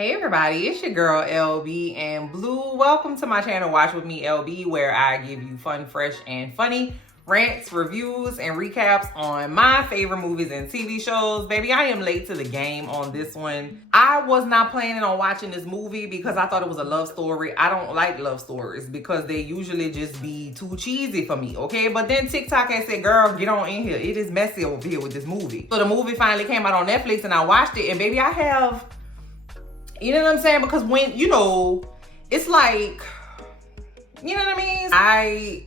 Hey everybody, it's your girl LB and Blue. Welcome to my channel, Watch With Me LB, where I give you fun, fresh, and funny rants, reviews, and recaps on my favorite movies and TV shows. Baby, I am late to the game on this one. I was not planning on watching this movie because I thought it was a love story. I don't like love stories because they usually just be too cheesy for me, okay? But then TikTok had said, girl, get on in here. It is messy over here with this movie. So the movie finally came out on Netflix and I watched it, and baby, I have... You know what I'm saying? Because when, it's like, you know what I mean?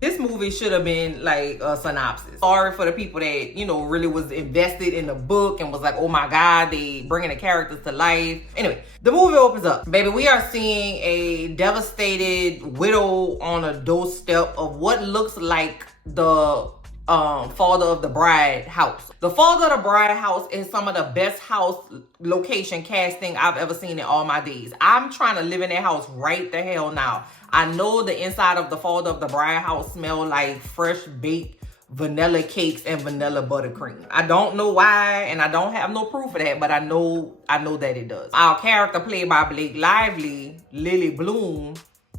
This movie should have been like a synopsis. Sorry for the people that, really was invested in the book and was like, oh my God, they bringing the characters to life. Anyway, the movie opens up. Baby, we are seeing a devastated widow on a doorstep of what looks like the father of the bride house. The father of the bride house is some of the best house location casting I've ever seen in all my days. I'm trying to live in that house right the hell now. I know the inside of the father of the bride house smell like fresh baked vanilla cakes and vanilla buttercream. I don't know why, and I don't have no proof of that, but I know that it does. Our character, played by Blake Lively, Lily Bloom,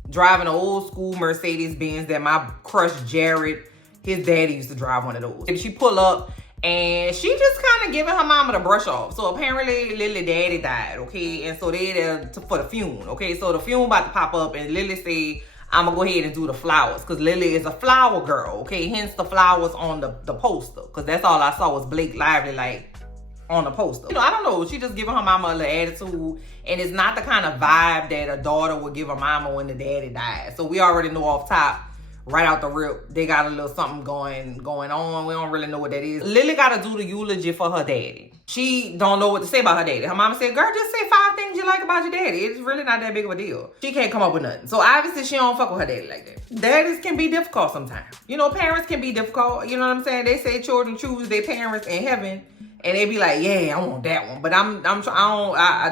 driving an old school Mercedes Benz that my crush Jared, his daddy, used to drive one of those. And she pull up and she just kind of giving her mama the brush off. So apparently Lily daddy died, okay? And so they there for the funeral, okay? So the funeral about to pop up and Lily say, I'm gonna go ahead and do the flowers because Lily is a flower girl, okay? Hence the flowers on the poster, because that's all I saw was Blake Lively like on the poster. I don't know. She just giving her mama a little attitude, and it's not the kind of vibe that a daughter would give a mama when the daddy died. So we already know off top, right out the rip, they got a little something going on. We don't really know what that is. Lily got to do the eulogy for her daddy. She don't know what to say about her daddy. Her mama said, girl, just say 5 things you like about your daddy. It's really not that big of a deal. She can't come up with nothing. So obviously she don't fuck with her daddy like that. Daddies can be difficult sometimes. Parents can be difficult. You know what I'm saying? They say children choose their parents in heaven, and they be like, yeah, I want that one. But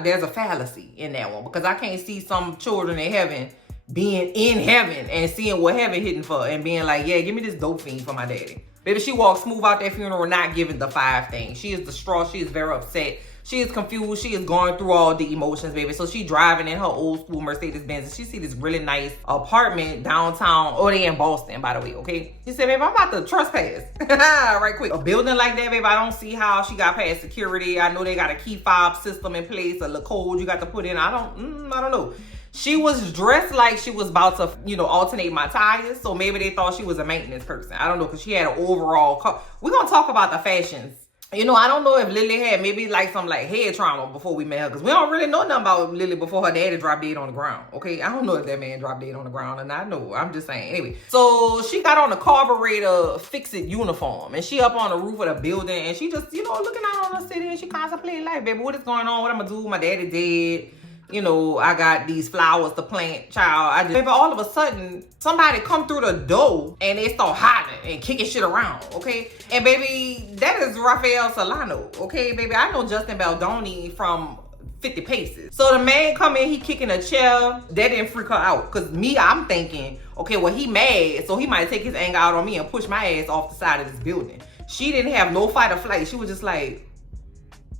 there's a fallacy in that one, because I can't see some children in heaven being in heaven and seeing what heaven hitting for and being like, yeah, give me this dope fiend for my daddy. Baby, she walks smooth out that funeral, not giving the 5 things. She is distraught. She is very upset. She is confused. She is going through all the emotions, baby. So she driving in her old school Mercedes Benz, and she see this really nice apartment downtown. Oh, they in Boston, by the way, okay? She said, baby, I'm about to trespass right quick. A building like that, baby, I don't see how she got past security. I know they got a key fob system in place, a little code you got to put in. I don't know. She was dressed like she was about to, alternate my tires. So maybe they thought she was a maintenance person. I don't know, because she had an overall car. We're going to talk about the fashions. I don't know if Lily had maybe like some head trauma before we met her, because we don't really know nothing about Lily before her daddy dropped dead on the ground, okay? I don't know if that man dropped dead on the ground or not. No, I'm just saying. Anyway, so she got on a carburetor fix-it uniform, and she up on the roof of the building, and she just, looking out on the city, and she contemplating life, baby, what is going on? What I'm going to do? My daddy dead. I got these flowers to plant, child. Baby, all of a sudden, somebody come through the door and they start hollering and kicking shit around, okay? And baby, that is Rafael Solano, okay, baby? I know Justin Baldoni from 50 Paces. So the man come in, he kicking a chair. That didn't freak her out. Because me, I'm thinking, okay, well, he mad, so he might take his anger out on me and push my ass off the side of this building. She didn't have no fight or flight. She was just like,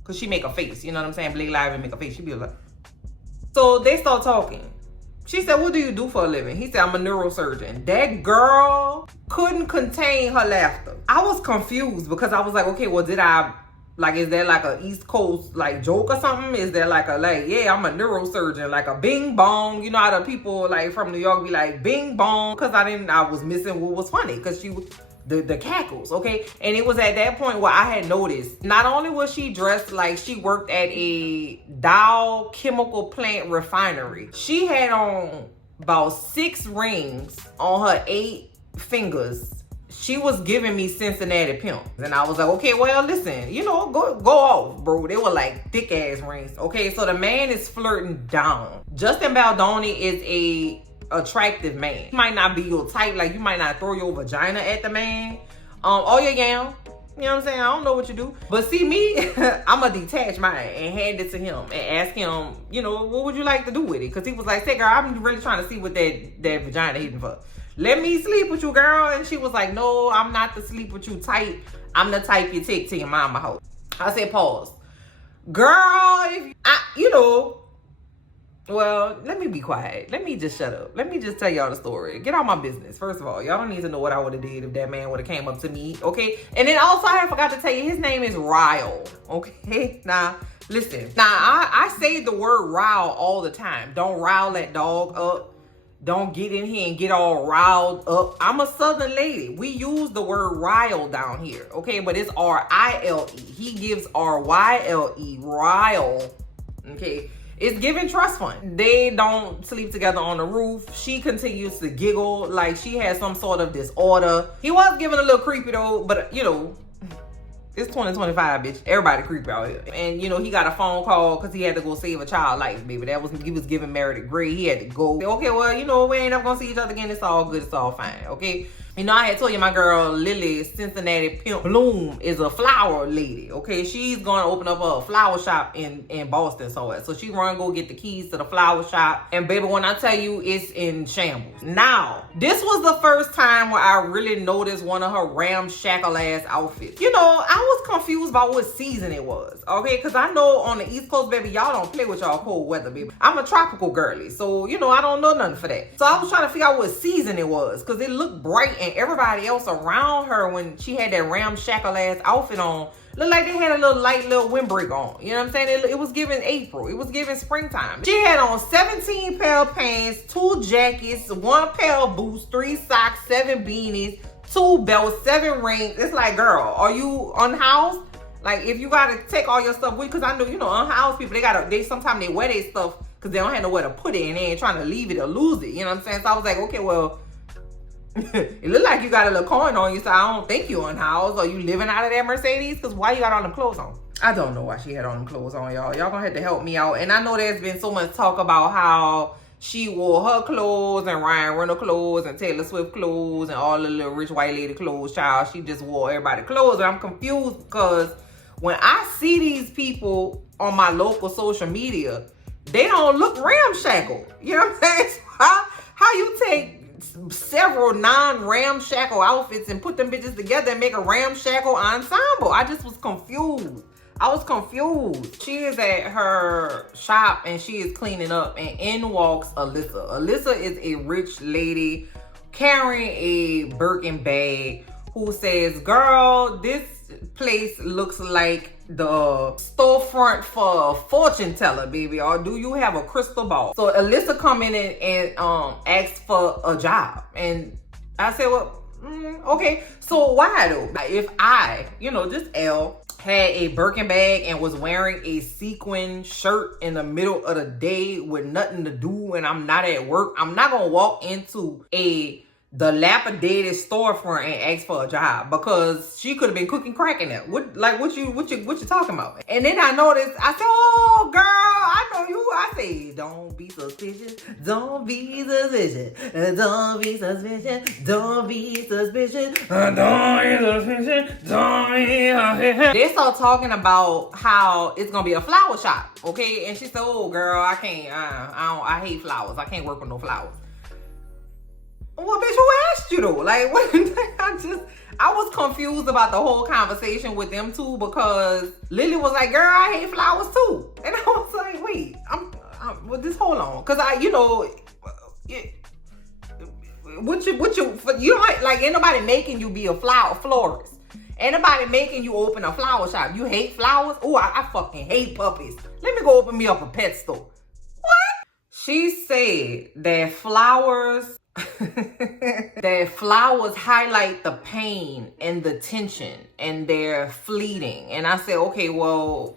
because she make a face, you know what I'm saying? Blake Lively make a face. She be like, so they start talking. She said, what do you do for a living? He said, I'm a neurosurgeon. That girl couldn't contain her laughter. I was confused because I was like, okay, well, is there like a East Coast joke or something? Is there yeah, I'm a neurosurgeon, like a bing bong? You know how the people from New York be like bing bong? Because I was missing what was funny, because she was the cackles, okay? And it was at that point where I had noticed, not only was she dressed like she worked at a Dow chemical plant refinery, she had on about 6 rings on her 8 fingers. She was giving me Cincinnati pimp. And I was like, okay, well, listen, go off, bro. They were like thick ass rings, okay? So the man is flirting down. Justin Baldoni is a attractive man. He might not be your type, you might not throw your vagina at the man, or your yam. You know what I'm saying? I don't know what you do. But see me, I'm going to detach mine and hand it to him and ask him, what would you like to do with it? Because he was like, say, girl, I'm really trying to see what that vagina hitting for. Let me sleep with you, girl. And she was like, no, I'm not the sleep with you type. I'm the type you take to your mama house. I said, pause. Girl, well, let me be quiet. Let me just shut up. Let me just tell y'all the story. Get out my business. First of all, y'all don't need to know what I would have did if that man would have came up to me, okay? And then also, I forgot to tell you, his name is Ryle, okay? Now, listen. Now, I say the word Ryle all the time. Don't rile that dog up. Don't get in here and get all riled up. I'm a Southern lady. We use the word Ryle down here, okay? But it's R-I-L-E. He gives R-Y-L-E, Ryle, okay? It's giving trust fund. They don't sleep together on the roof. She continues to giggle like she has some sort of disorder. He was giving a little creepy though, but it's 2025, bitch. Everybody creepy out here. And he got a phone call because he had to go save a child life, baby. He was giving Meredith Grey. He had to go. Okay, well, we ain't never gonna see each other again. It's all good. It's all fine, okay? I had told you my girl Lily Cincinnati Pimp Bloom is a flower lady, okay? She's going to open up a flower shop in Boston somewhere. So she go get the keys to the flower shop. And baby, when I tell you, it's in shambles. Now, this was the first time where I really noticed one of her ramshackle ass outfits. I was confused about what season it was, okay? Because I know on the East Coast, baby, y'all don't play with y'all cold weather, baby. I'm a tropical girly, so, I don't know nothing for that. So I was trying to figure out what season it was because it looked bright and everybody else around her when she had that ramshackle ass outfit on looked like they had a little windbreak on. You know what I'm saying? It was giving April. It was giving springtime. She had on 17 pair of pants, 2 jackets, 1 pair of boots, 3 socks, 7 beanies, 2 belts, 7 rings. It's like, girl, are you unhoused? Like, if you gotta take all your stuff with, because I know, unhoused people, they sometimes they wear their stuff because they don't have nowhere to put it and they ain't trying to leave it or lose it. You know what I'm saying? So I was like, okay, well, it look like you got a little coin on you, so I don't think you unhoused or you living out of that Mercedes, because why you got all them clothes on? I don't know why she had all them clothes on, y'all. Y'all gonna have to help me out. And I know there's been so much talk about how she wore her clothes and Ryan Reynolds clothes and Taylor Swift clothes and all the little rich white lady clothes, child. She just wore everybody's clothes. And I'm confused because when I see these people on my local social media, they don't look ramshackle. You know what I'm saying? How you take several non-ramshackle outfits and put them bitches together and make a ramshackle ensemble? I just was confused. She is at her shop and she is cleaning up, and in walks Alyssa. Alyssa is a rich lady carrying a Birkin bag who says, girl, this place looks like the storefront for a fortune teller, baby, or do you have a crystal ball? So Alyssa come in and asked for a job, and I said, well, okay, so why though? If I, just L, had a Birkin bag and was wearing a sequin shirt in the middle of the day with nothing to do and I'm not at work, I'm not gonna walk into the dilapidated storefront and ask for a job, because she could have been cooking crack in there. What you talking about? And then I noticed, I said, oh girl, I know you. I say, don't be suspicious. Don't be suspicious. Don't be suspicious. Don't be suspicious. Don't be suspicious. Don't be suspicious. They start talking about how it's gonna be a flower shop, okay? And she said, oh girl, I can't. I hate flowers. I can't work with no flowers. Well, bitch, who asked you though? Like, what? I was confused about the whole conversation with them two, because Lily was like, girl, I hate flowers too. And I was like, wait, well, just hold on. Cause you don't like ain't nobody making you be a flower florist. Ain't nobody making you open a flower shop. You hate flowers? Oh, I fucking hate puppies. Let me go open me up a pet store. What? She said that flowers highlight the pain and the tension, and they're fleeting. And I said, okay, well,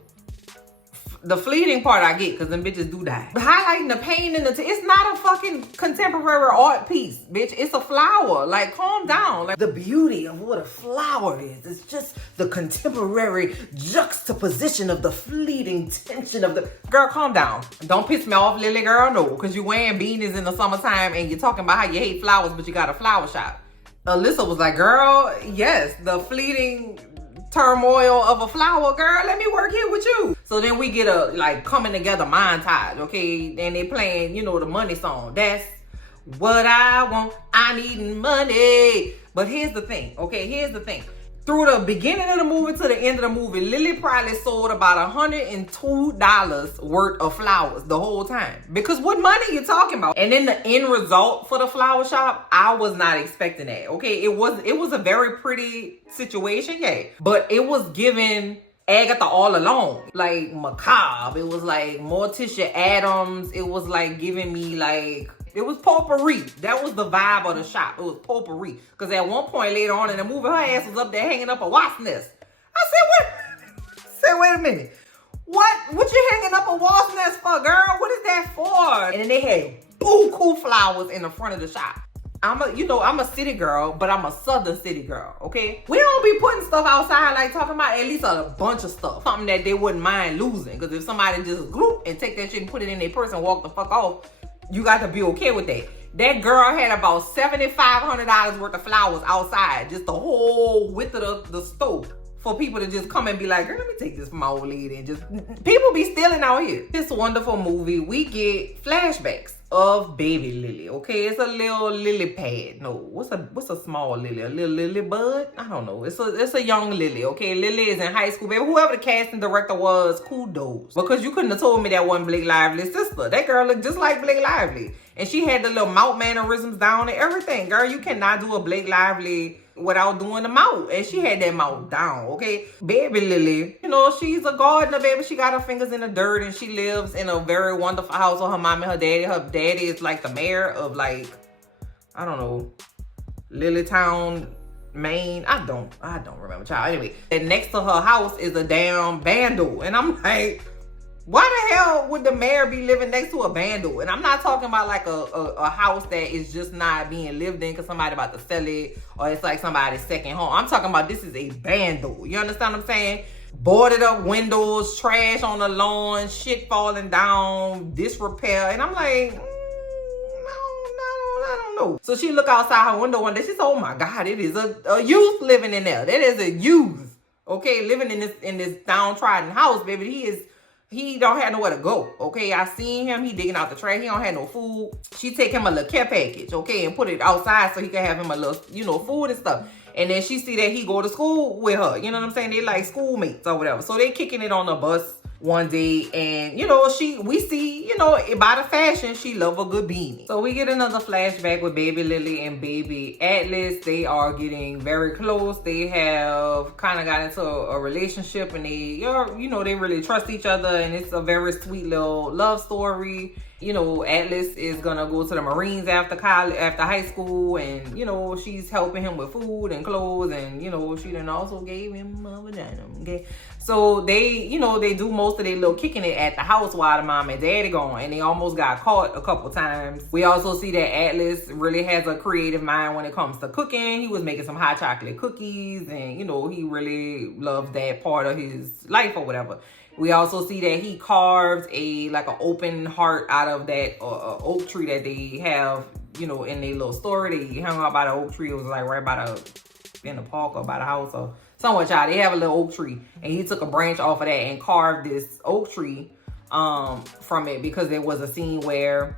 the fleeting part I get, because them bitches do die. But highlighting the pain and it's not a fucking contemporary art piece, bitch. It's a flower. Like, calm down. Like, the beauty of what a flower is, it's just the contemporary juxtaposition of the fleeting tension of the... Girl, calm down. Don't piss me off, Lily girl, no. Because you wearing beanies in the summertime and you're talking about how you hate flowers, but you got a flower shop. Alyssa was like, girl, yes, the fleeting turmoil of a flower, girl, let me work here with you. So then we get a like coming together montage, okay? And they playing, the money song. That's what I want. I need money. But here's the thing, okay? Here's the thing. Through the beginning of the movie to the end of the movie, Lily probably sold about $102 worth of flowers the whole time. Because what money you talking about? And then the end result for the flower shop, I was not expecting that. Okay, it was a very pretty situation, yeah. But it was giving Agatha all alone. Like macabre. It was like Morticia Adams. It was like giving me like, it was potpourri. That was the vibe of the shop. It was potpourri. Because at one point later on in the movie, her ass was up there hanging up a wasp nest. I said, wait a minute. What you hanging up a wasp nest for, girl? What is that for? And then they had cool flowers in the front of the shop. I'm a city girl, but I'm a southern city girl, okay? We don't be putting stuff outside like talking about at least a bunch of stuff. Something that they wouldn't mind losing. Because if somebody just group and take that shit and put it in their purse and walk the fuck off, you got to be okay with that. That girl had about $7,500 worth of flowers outside, just the whole width of the stove, for people to just come and be like, girl, let me take this from my old lady. And just, people be stealing out here. This wonderful movie, we get flashbacks of baby Lily, okay? It's a little lily pad. No, what's a small lily? A little lily bud? I don't know. It's a young Lily, okay? Lily is in high school, baby. Whoever the casting director was, kudos. Because you couldn't have told me that wasn't Blake Lively's sister. That girl looked just like Blake Lively. And she had the little mouth mannerisms down and everything. Girl, you cannot do a Blake Lively without doing the mouth. And she had that mouth down, okay? Baby Lily, she's a gardener, baby. She got her fingers in the dirt and she lives in a very wonderful house with her mom and her daddy. Her daddy is like the mayor of like, I don't know, Lilytown, Maine. I don't remember, child. Anyway, and next to her house is a damn bando. And I'm like, why the hell would the mayor be living next to a bando? And I'm not talking about like a house that is just not being lived in because somebody about to sell it or it's like somebody's second home. I'm talking about this is a bando. You understand what I'm saying? Boarded up windows, trash on the lawn, shit falling down, disrepair. And I'm like, I don't know. So she look outside her window one day. She said, oh my God, it is a youth living in there. That is a youth, okay, living in this downtrodden house, baby. He don't have nowhere to go, okay? I seen him, he digging out the trash. He don't have no food. She take him a little care package, okay, and put it outside so he can have him a little, food and stuff. And then she see that he go to school with her. You know what I'm saying? They like schoolmates or whatever. So they kicking it on the bus one day. And, we see, by the fashion, she love a good beanie. So we get another flashback with baby Lily and baby Atlas. They are getting very close. They have kind of got into a relationship and they really trust each other. And it's a very sweet little love story. Atlas is gonna go to the Marines after high school, and she's helping him with food and clothes, and she then also gave him a vagina. Okay, so they do most of their little kicking it at the house while the mom and daddy gone, and they almost got caught a couple times. We also see that Atlas really has a creative mind when it comes to cooking. He was making some hot chocolate cookies, and he really loves that part of his life or whatever. We also see that he carved an open heart out of that oak tree that they have, in their little story. They hung out by the oak tree. It was like right in the park or by the house or somewhere, child. They have a little oak tree. And he took a branch off of that and carved this oak tree from it, because there was a scene where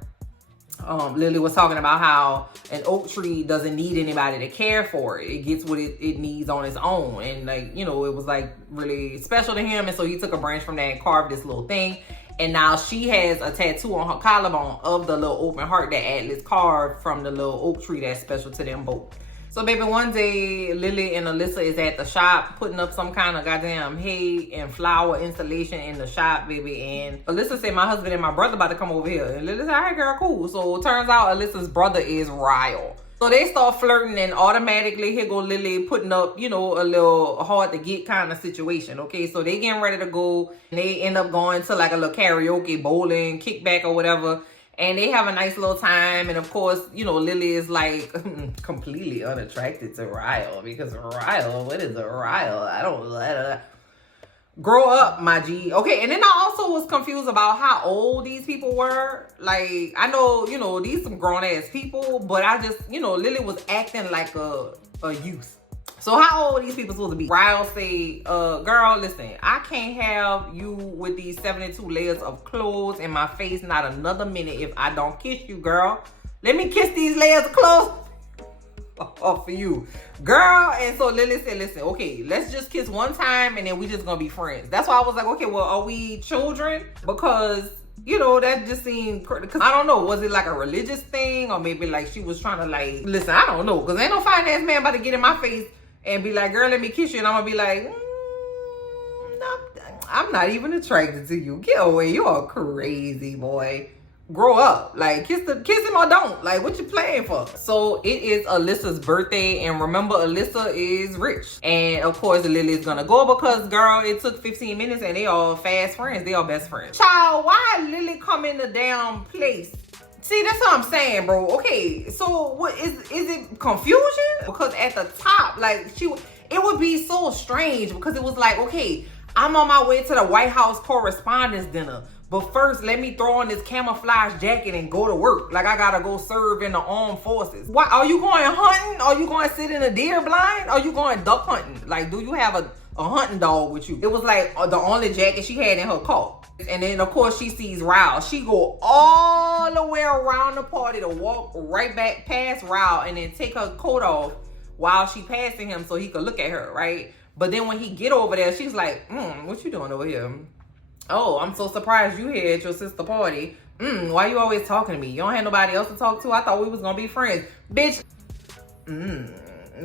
Lily was talking about how an oak tree doesn't need anybody to care for it. It gets what it needs on its own. And it was like really special to him. And so he took a branch from that and carved this little thing. And now she has a tattoo on her collarbone of the little open heart that Atlas carved from the little oak tree that's special to them both. So baby, one day Lily and Alyssa is at the shop putting up some kind of goddamn hay and flower installation in the shop, baby. And Alyssa said, my husband and my brother about to come over here. And Lily said, all right, girl, cool. So it turns out Alyssa's brother is Ryle. So they start flirting, and automatically here go Lily putting up, a little hard to get kind of situation. Okay, so they getting ready to go, and they end up going to like a little karaoke, bowling, kickback or whatever. And they have a nice little time. And of course, Lily is like completely unattracted to Ryle, because Ryle, what is a Ryle? I don't know. Grow up, my G. Okay, and then I also was confused about how old these people were. Like, I know, these some grown-ass people, but I just, Lily was acting like a youth. So how old are these people supposed to be? Ryle say, girl, listen, I can't have you with these 72 layers of clothes in my face not another minute if I don't kiss you, girl. Let me kiss these layers of clothes. for you, girl. And so Lily said, listen, okay, let's just kiss one time and then we just gonna be friends. That's why I was like, okay, well, are we children? Because, you know, that just seemed, because I don't know, was it like a religious thing, or maybe like she was trying to like, listen, I don't know, because ain't no fine ass man about to get in my face and be like, girl, let me kiss you, and I'm gonna be like, no, I'm not even attracted to you. Get away, you are crazy, boy. Grow up. Like, kiss him or don't. Like, what you playing for? So it is Alyssa's birthday, and remember, Alyssa is rich, and of course Lily is gonna go because, girl, it took 15 minutes and they all fast friends. They all best friends. Child, why Lily come in the damn place? See, that's what I'm saying, bro. Okay, so what is it confusion? Because at the top, like, it would be so strange because it was like, okay, I'm on my way to the White House Correspondents' Dinner, but first, let me throw on this camouflage jacket and go to work. Like, I gotta go serve in the armed forces. Why, are you going hunting? Are you going to sit in a deer blind? Are you going duck hunting? Like, do you have a hunting dog with you? It was like the only jacket she had in her car. And then, of course, she sees Ryle. She go all the way around the party to walk right back past Ryle and then take her coat off while she passing him so he could look at her, right? But then when he get over there, she's like, what you doing over here? Oh, I'm so surprised you here at your sister party. Why you always talking to me? You don't have nobody else to talk to? I thought we was gonna be friends. Bitch.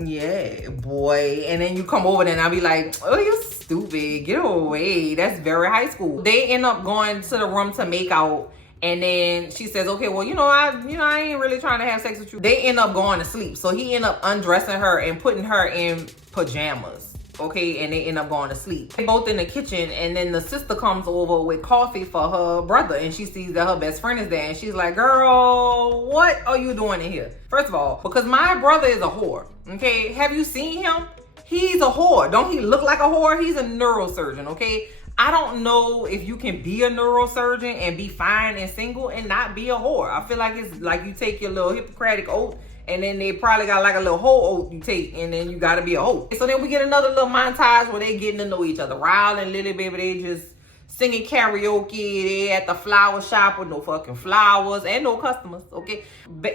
Yeah, boy. And then you come over there and I'll be like, oh, you stupid. Get away. That's very high school. They end up going to the room to make out. And then she says, okay, well, I ain't really trying to have sex with you. They end up going to sleep. So he end up undressing her and putting her in pajamas. Okay, and they end up going to sleep. They both in the kitchen, and then the sister comes over with coffee for her brother, and she sees that her best friend is there, and she's like, girl, what are you doing in here? First of all, because my brother is a whore, okay? Have you seen him? He's a whore. Don't he look like a whore? He's a neurosurgeon, okay? I don't know if you can be a neurosurgeon and be fine and single and not be a whore. I feel like it's like you take your little Hippocratic oath, and then they probably got like a little whole oath you take, and then you gotta be a hoe. So then we get another little montage where they getting to know each other. Ryle and Lily, baby, they just singing karaoke. They at the flower shop with no fucking flowers and no customers, okay?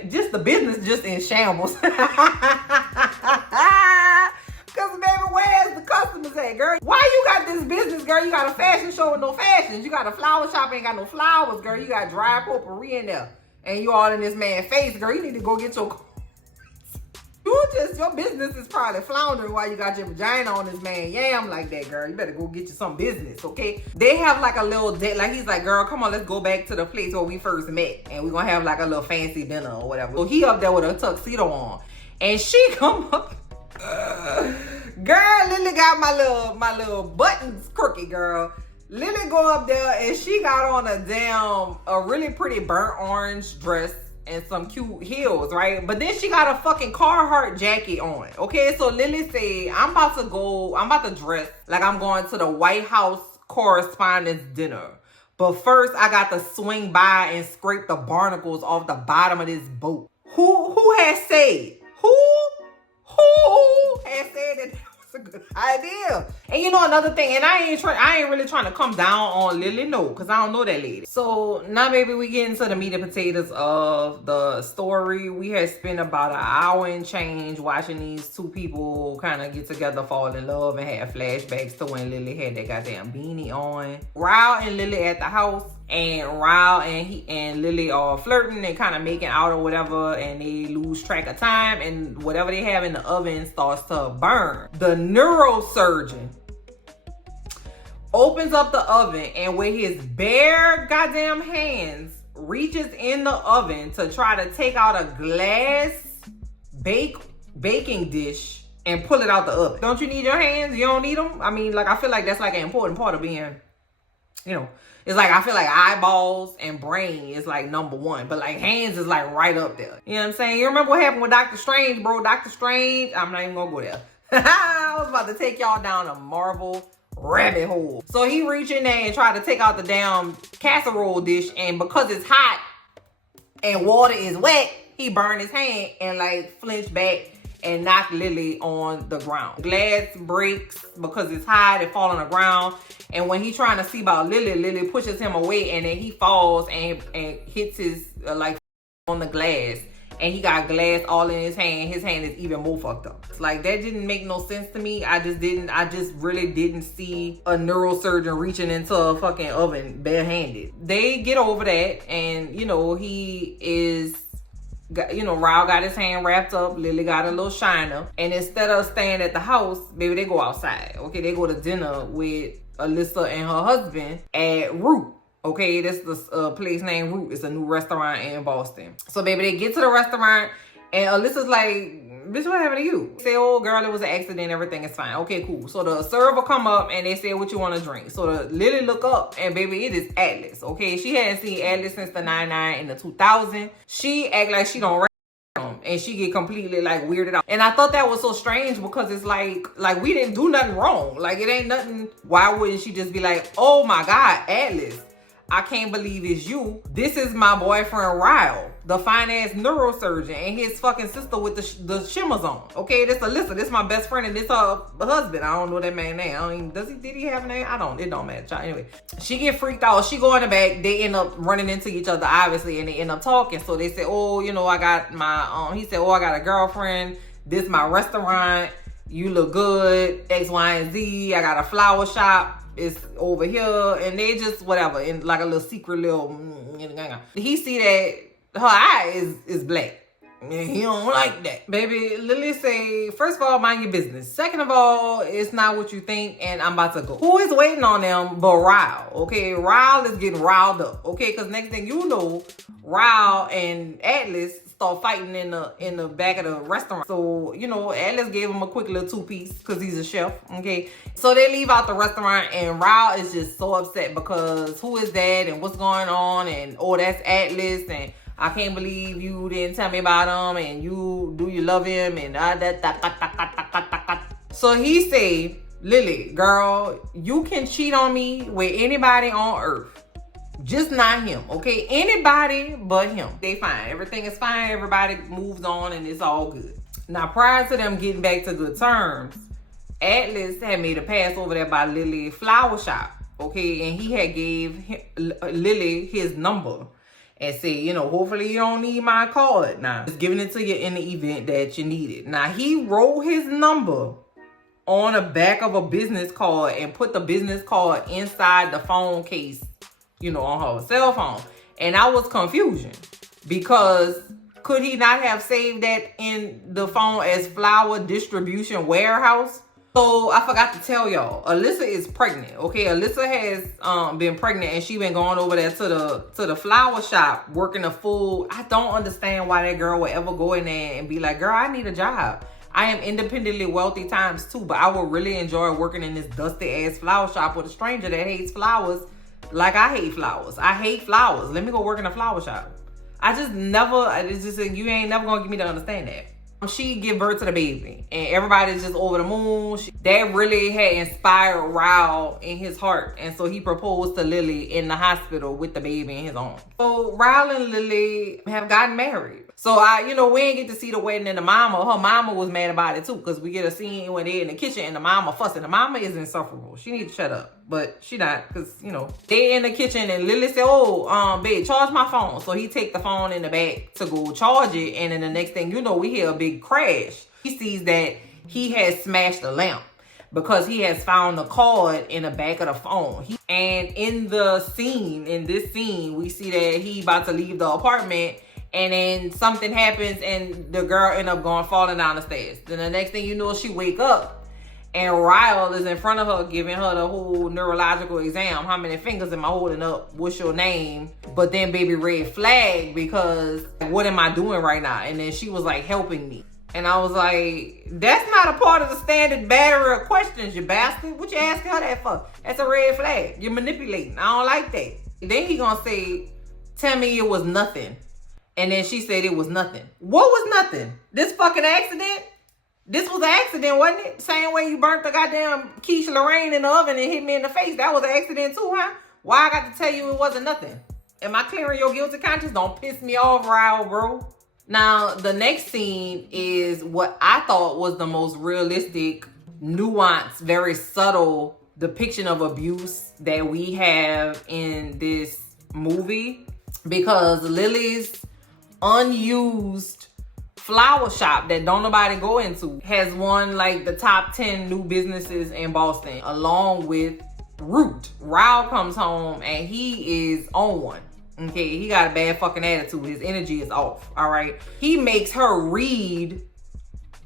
Just the business just in shambles. Cause baby, where's the customers at, girl? Why you got this business, girl? You got a fashion show with no fashions. You got a flower shop, ain't got no flowers, girl. You got dry potpourri in there. And you all in this man's face, girl. You need to go get your... your business is probably floundering while you got your vagina on this man yam like that, girl. You better go get you some business, okay? They have like a little date. Like, he's like, girl, come on, let's go back to the place where we first met. And we're gonna have like a little fancy dinner or whatever. So he up there with a tuxedo on. And she come up. Girl, Lily got my little buttons crooked, girl. Lily go up there and she got on a really pretty burnt orange dress and some cute heels, right? But then she got a fucking Carhartt jacket on. Okay, so Lily said, I'm about to dress like I'm going to the White House Correspondents' Dinner. But first, I got to swing by and scrape the barnacles off the bottom of this boat. Who has said? Who has said that a good idea? And you know another thing, and I ain't really trying to come down on Lily, no, because I don't know that lady. So now, baby, we get into the meat and potatoes of the story. We had spent about an hour and change watching these two people kind of get together, fall in love, and have flashbacks to when Lily had that goddamn beanie on. Ryle and Lily at the house, and Ryle and Lily are flirting and kind of making out or whatever, and they lose track of time, and whatever they have in the oven starts to burn. The neurosurgeon opens up the oven and with his bare goddamn hands reaches in the oven to try to take out a glass baking dish and pull it out the oven. Don't you need your hands? You don't need them? I mean, like, I feel like that's like an important part of being, you know, it's like, I feel like eyeballs and brain is like number one, but like hands is like right up there. You know what I'm saying? You remember what happened with Dr. Strange, bro? Dr. Strange, I'm not even gonna go there. I was about to take y'all down a Marvel rabbit hole. So he reached in there and tried to take out the damn casserole dish, and because it's hot and water is wet, he burned his hand and like flinched back and knocked Lily on the ground. Glass breaks because it's hot, it fall on the ground. And when he's trying to see about Lily, Lily pushes him away, and then he falls and hits his like on the glass. and he got glass all in his hand. His hand is even more fucked up. Like, that didn't make no sense to me. I just really didn't see a neurosurgeon reaching into a fucking oven barehanded. They get over that, and you know, he is, you know, Ryle got his hand wrapped up, Lily got a little shiner, and instead of staying at the house, baby, they go outside. Okay, they go to dinner with Alyssa and her husband at Root. Okay, that's the place named Root. It's a new restaurant in Boston. So baby, they get to the restaurant, and Alyssa's like, bitch, what happened to you? Say, oh girl, it was an accident, everything is fine. Okay, cool. So the server come up and they say, what you want to drink? So the Lily look up, and baby, it is Atlas. Okay, she hadn't seen Atlas since the 99 and the 2000. She act like she don't him, and she get completely like weirded out. And I thought that was so strange, because it's like we didn't do nothing wrong. Like, it ain't nothing. Why wouldn't she just be like, oh my God, Atlas, I can't believe it's you. This is my boyfriend Ryle, the fine-ass neurosurgeon, and his fucking sister with the shimmers on. Okay, this Alyssa. This my best friend, and this her husband. I don't know that man's name. Did he have a name? It don't matter, child. Anyway, she get freaked out. She go in the back. They end up running into each other, obviously, and they end up talking. So they say, oh, you know, I got my, he said, oh, I got a girlfriend. This my restaurant. You look good. X, Y, and Z. I got a flower shop. It's over here, and they just whatever in like a little secret little. He see that her eye is black, and he don't like that. Baby, Lily say, first of all, mind your business. Second of all, it's not what you think, and I'm about to go. Who is waiting on them but Ryle? Okay, Ryle is getting riled up. Okay, because next thing you know, Ryle and Atlas start fighting in the back of the restaurant. So, you know, Atlas gave him a quick little 2-piece because he's a chef. Okay, so they leave out the restaurant, and Ryle is just so upset because who is that and what's going on, and oh, that's Atlas, and I can't believe you didn't tell me about him, and do you love him, and so he say, Lily, girl, you can cheat on me with anybody on earth, just not him. Okay, anybody but him. They fine, everything is fine, everybody moves on, and it's all good. Now, prior to them getting back to good terms, Atlas had made a pass over there by Lily flower shop. Okay, and he had gave Lily his number and said, you know, hopefully you don't need my card now. Just giving it to you in the event that you need it. Now, he wrote his number on the back of a business card and put the business card inside the phone case, you know, on her cell phone. And I was confusion, because could he not have saved that in the phone as flower distribution warehouse? So I forgot to tell y'all, Alyssa is pregnant. Okay, Alyssa has been pregnant, and she been going over there to the flower shop working a full. I don't understand why that girl would ever go in there and be like, girl, I need a job. I am independently wealthy times 2, but I would really enjoy working in this dusty ass flower shop with a stranger that hates flowers like I hate flowers. I hate flowers. Let me go work in a flower shop. It's just you ain't never gonna get me to understand that. She give birth to the baby, and everybody's just over the moon. That really had inspired Ryle in his heart, and so he proposed to Lily in the hospital with the baby in his arms. So Ryle and Lily have gotten married. So we didn't get to see the wedding, and her mama was mad about it too, because we get a scene when they're in the kitchen and the mama fussing. The mama is insufferable. She needs to shut up, but she not, because they in the kitchen, and Lily said, oh, babe, charge my phone. So he take the phone in the back to go charge it, and then the next thing you know, we hear a big crash. He sees that he has smashed the lamp, because he has found the cord in the back of the phone. And in this scene, we see that he about to leave the apartment, and then something happens, and the girl end up falling down the stairs. Then the next thing you know, she wake up, and Ryle is in front of her, giving her the whole neurological exam. How many fingers am I holding up? What's your name? But then baby red flag, because what am I doing right now? And then she was like, helping me. And I was like, that's not a part of the standard battery of questions, you bastard. What you asking her that for? That's a red flag. You're manipulating. I don't like that. Then he gonna say, tell me it was nothing. And then she said it was nothing. What was nothing? This fucking accident? This was an accident, wasn't it? Same way you burnt the goddamn quiche Lorraine in the oven and hit me in the face. That was an accident too, huh? Why I got to tell you it wasn't nothing? Am I clearing your guilty conscience? Don't piss me off, Ryle, bro. Now, the next scene is what I thought was the most realistic, nuanced, very subtle depiction of abuse that we have in this movie. Because Lily's unused flower shop that don't nobody go into has won like the top 10 new businesses in Boston, along with Root. Ryle comes home and he is on one. Okay, he got a bad fucking attitude. His energy is off. All right, he makes her read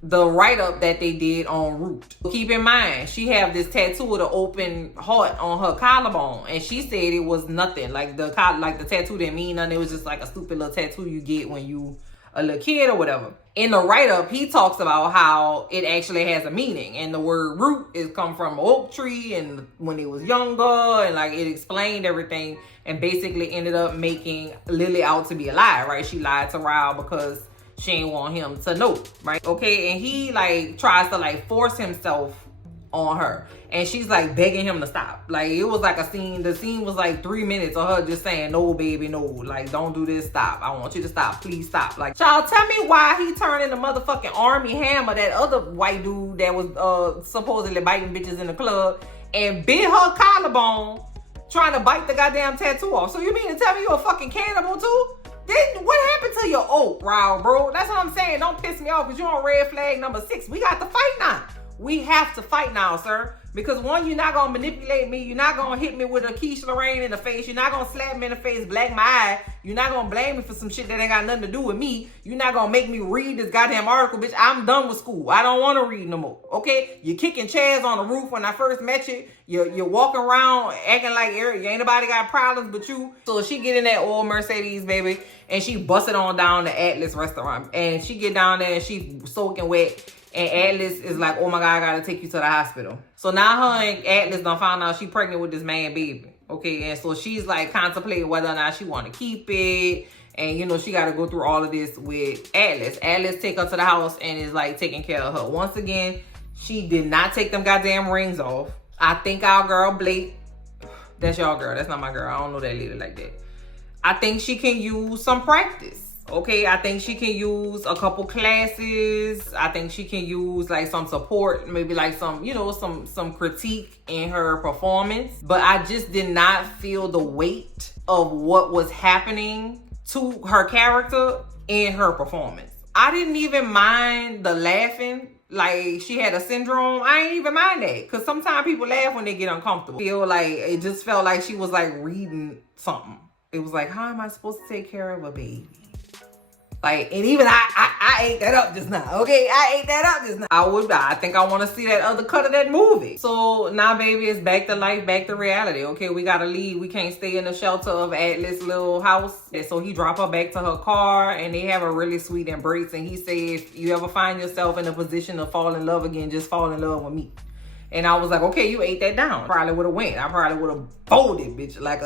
the write-up that they did on Root. Keep in mind, she have this tattoo of the open heart on her collarbone, and she said it was nothing. Like the tattoo didn't mean nothing. It was just like a stupid little tattoo you get when you a little kid or whatever. In the write-up, he talks about how it actually has a meaning, and the word root is come from an oak tree, and when he was younger, and like it explained everything, and basically ended up making Lily out to be a lie, right? She lied to Ryle because she ain't want him to know, right? Okay, and he like tries to like force himself on her, and she's like begging him to stop. Like it was like a scene. The scene was like 3 minutes of her just saying, "No, baby, no. Like don't do this. Stop. I want you to stop. Please stop." Like, child, tell me why he turned into motherfucking Army Hammer, that other white dude that was supposedly biting bitches in the club, and bit her collarbone trying to bite the goddamn tattoo off. So you mean to tell me you're a fucking cannibal too? Then what happened to your oath, Ryle, bro? That's what I'm saying. Don't piss me off because you're on red flag number 6. We got to fight now. We have to fight now, sir. Because one, you're not going to manipulate me. You're not going to hit me with a Keisha Lorraine in the face. You're not going to slap me in the face, black my eye. You're not going to blame me for some shit that ain't got nothing to do with me. You're not going to make me read this goddamn article, bitch. I'm done with school. I don't want to read no more, okay? You're kicking chairs on the roof when I first met you. You're walking around acting like ain't nobody got problems but you. So she get in that old Mercedes, baby, and she busted on down to Atlas restaurant. And she get down there and she soaking wet. And Atlas is like, "Oh my God, I gotta take you to the hospital." So now her and Atlas done found out she pregnant with this man baby. Okay, and so she's like contemplating whether or not she want to keep it. And you know, she got to go through all of this with Atlas. Atlas take her to the house and is like taking care of her. Once again, she did not take them goddamn rings off. I think our girl Blake, that's y'all girl, that's not my girl. I don't know that lady like that. I think she can use some practice. Okay, I think she can use a couple classes. I think she can use like some support, maybe like some, you know, some critique in her performance. But I just did not feel the weight of what was happening to her character in her performance. I didn't even mind the laughing. Like she had a syndrome. I ain't even mind that. Because sometimes people laugh when they get uncomfortable. Feel like it just felt like she was like reading something. It was like, how am I supposed to take care of a baby? Like, and even I ate that up just now, okay? I ate that up just now. I think I want to see that other cut of that movie. So now, baby, it's back to life, back to reality, okay? We got to leave. We can't stay in the shelter of Atlas' little house. And so he drop her back to her car, and they have a really sweet embrace. And he says, if you ever find yourself in a position to fall in love again, just fall in love with me. And I was like, okay, you ate that down. Probably would have went. I probably would have folded, bitch, like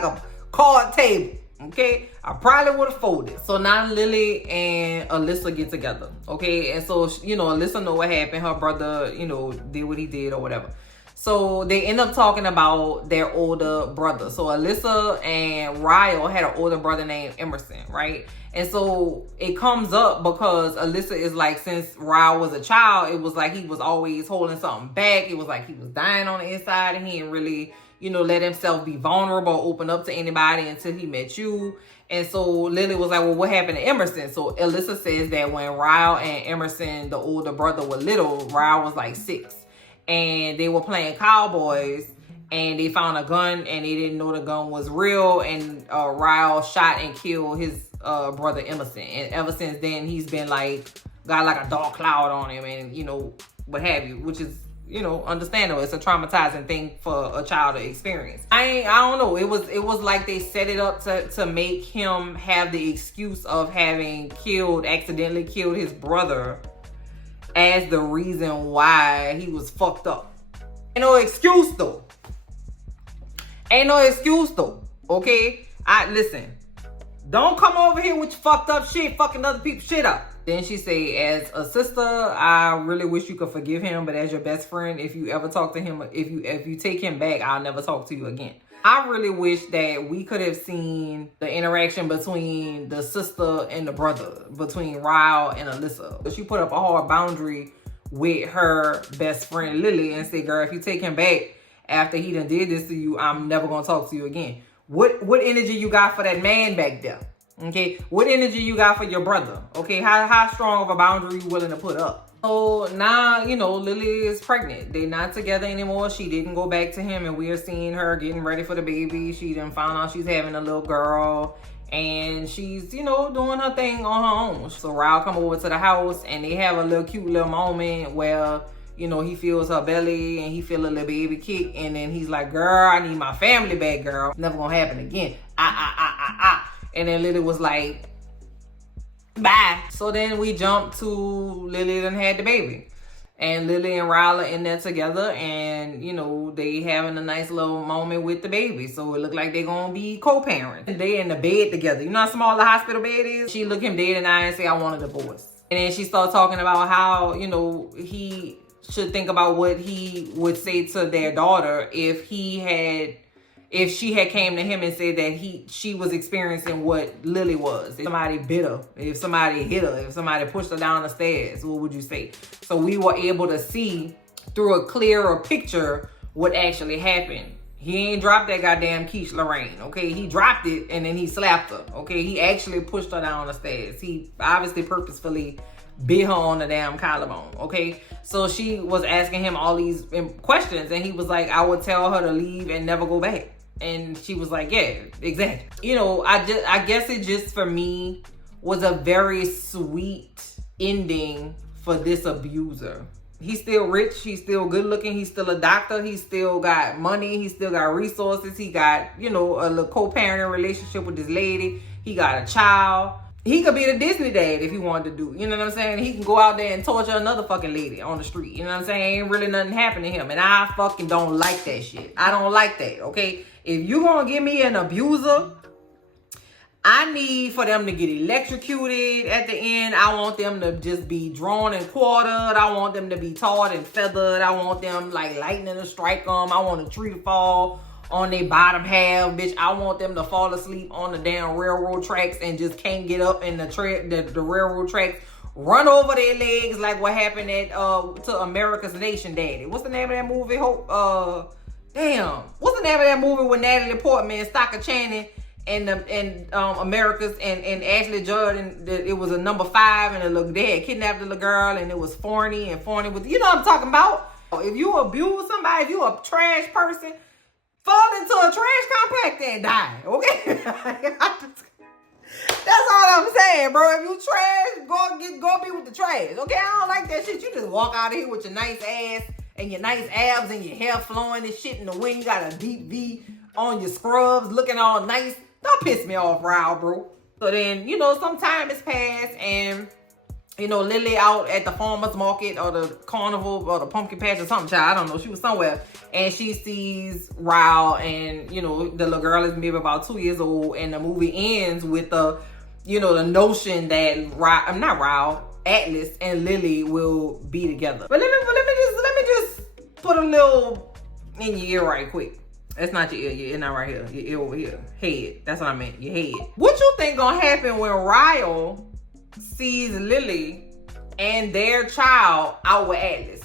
a card table. Okay, I probably would have folded. So now Lily and Alyssa get together. Okay, and so, you know, Alyssa know what happened. Her brother, you know, did what he did or whatever. So they end up talking about their older brother. So Alyssa and Ryle had an older brother named Emerson, right? And so it comes up because Alyssa is like, since Ryle was a child, it was like he was always holding something back. It was like he was dying on the inside and he didn't really, you know, let himself be vulnerable, open up to anybody until he met you. And so Lily was like, well, what happened to Emerson? So Alyssa says that when Ryle and Emerson, the older brother, were little, Ryle was like 6. And they were playing cowboys and they found a gun and they didn't know the gun was real. And Ryle shot and killed his brother Emerson. And ever since then, he's been like, got like a dark cloud on him and, you know, what have you, which is, you know, understandable. It's a traumatizing thing for a child to experience. I don't know. It was like they set it up to make him have the excuse of having accidentally killed his brother as the reason why he was fucked up. Ain't no excuse though. Okay? Listen. Don't come over here with your fucked up shit, fucking other people's shit up. Then she say, as a sister, I really wish you could forgive him, but as your best friend, if you ever talk to him, if you take him back, I'll never talk to you again. I really wish that we could have seen the interaction between the sister and the brother, between Ryle and Alyssa. But she put up a hard boundary with her best friend Lily and said, girl, if you take him back after he done did this to you, I'm never gonna talk to you again. What energy you got for that man back there? Okay, what energy you got for your brother? Okay, how strong of a boundary you willing to put up? So now, you know, Lily is pregnant. They're not together anymore. She didn't go back to him, and we are seeing her getting ready for the baby. She done found out she's having a little girl, and she's, you know, doing her thing on her own. So Ryle come over to the house, and they have a little cute little moment where, you know, he feels her belly and he feel a little baby kick, and then he's like, girl, I need my family back, girl. Never gonna happen again. And then Lily was like, bye. So then we jump to Lily done had the baby. And Lily and Ryle are in there together, and, you know, they having a nice little moment with the baby. So it look like they gonna be co-parents. They in the bed together. You know how small the hospital bed is? She look him dead in the eye and say, I want a divorce. And then she started talking about how, you know, he should think about what he would say to their daughter if she had came to him and said that she was experiencing what Lily was. If somebody bit her, if somebody hit her, if somebody pushed her down the stairs, what would you say? So we were able to see through a clearer picture what actually happened. He ain't dropped that goddamn quiche Lorraine, okay? He dropped it and then he slapped her, okay? He actually pushed her down the stairs. He obviously purposefully bit her on the damn collarbone, okay? So she was asking him all these questions, and he was like, I would tell her to leave and never go back. And she was like, yeah, exactly. You know, I guess it just, for me, was a very sweet ending for this abuser. He's still rich. He's still good looking. He's still a doctor. He still got money. He still got resources. He got, you know, a little co-parenting relationship with this lady. He got a child. He could be the Disney dad if he wanted to do. You know what I'm saying? He can go out there and torture another fucking lady on the street. You know what I'm saying? Ain't really nothing happen to him. And I fucking don't like that shit. I don't like that, okay? If you gonna give me an abuser, I need for them to get electrocuted at the end. I want them to just be drawn and quartered. I want them to be tarred and feathered. I want them like lightning to strike them. I want a tree to fall on their bottom half, bitch. I want them to fall asleep on the damn railroad tracks and just can't get up in the railroad tracks, run over their legs like what happened at to America's Nation Daddy. What's the name of that movie? What's the name of that movie with Natalie Portman, Stockard Channing, and America's and Ashley Judd, and it was a number 5, and they had kidnapped the little girl, and it was Forney with, you know what I'm talking about? If you abuse somebody, if you a trash person, fall into a trash compactor and die, okay? That's all I'm saying, bro. If you trash, go be with the trash, okay? I don't like that shit. You just walk out of here with your nice ass and your nice abs and your hair flowing and shit in the wind. You got a deep V on your scrubs, looking all nice. Don't piss me off, Ryle, bro. So then, you know, some time has passed, and, you know, Lily out at the farmer's market or the carnival or the pumpkin patch or something, child. I don't know. She was somewhere, and she sees Ryle, and, you know, the little girl is maybe about 2 years old, and the movie ends with the, you know, the notion that Atlas and Lily will be together. But let me just put a little in your ear right quick. That's not your ear. Your ear not right here. Your ear over here. Head. That's what I meant. Your head. What you think gonna happen when Ryle sees Lily and their child out with Atlas?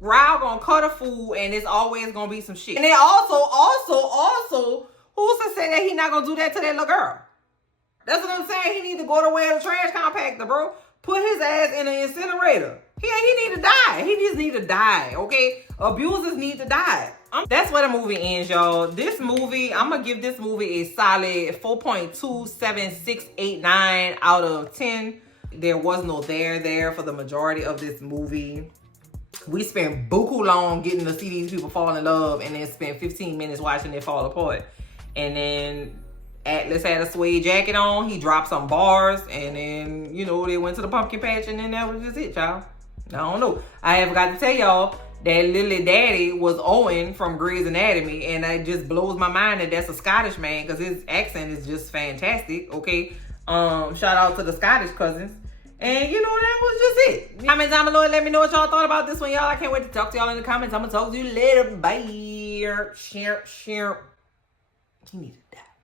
Ryle gonna cut a fool, and it's always gonna be some shit. And then also, who's to say that he not gonna do that to that little girl? That's what I'm saying. He need to go to where the trash compactor, bro. Put his ass in an incinerator. He need to die. He just need to die, okay? Abusers need to die. That's where the movie ends, y'all. This movie, I'm gonna give this movie a solid 4.27689 out of 10. There was no there for the majority of this movie. We spent buku long getting to see these people fall in love, and then spent 15 minutes watching it fall apart. And then Atlas had a suede jacket on. He dropped some bars, and then, you know, they went to the pumpkin patch, and then that was just it, y'all. I don't know. I have got to tell y'all that Lily Daddy was Owen from Grey's Anatomy, and it just blows my mind that that's a Scottish man, because his accent is just fantastic, okay? Shout out to the Scottish cousins. And, you know, that was just it. Comment down below and let me know what y'all thought about this one, y'all. I can't wait to talk to y'all in the comments. I'm going to talk to you later. Bye. Share. You need to die.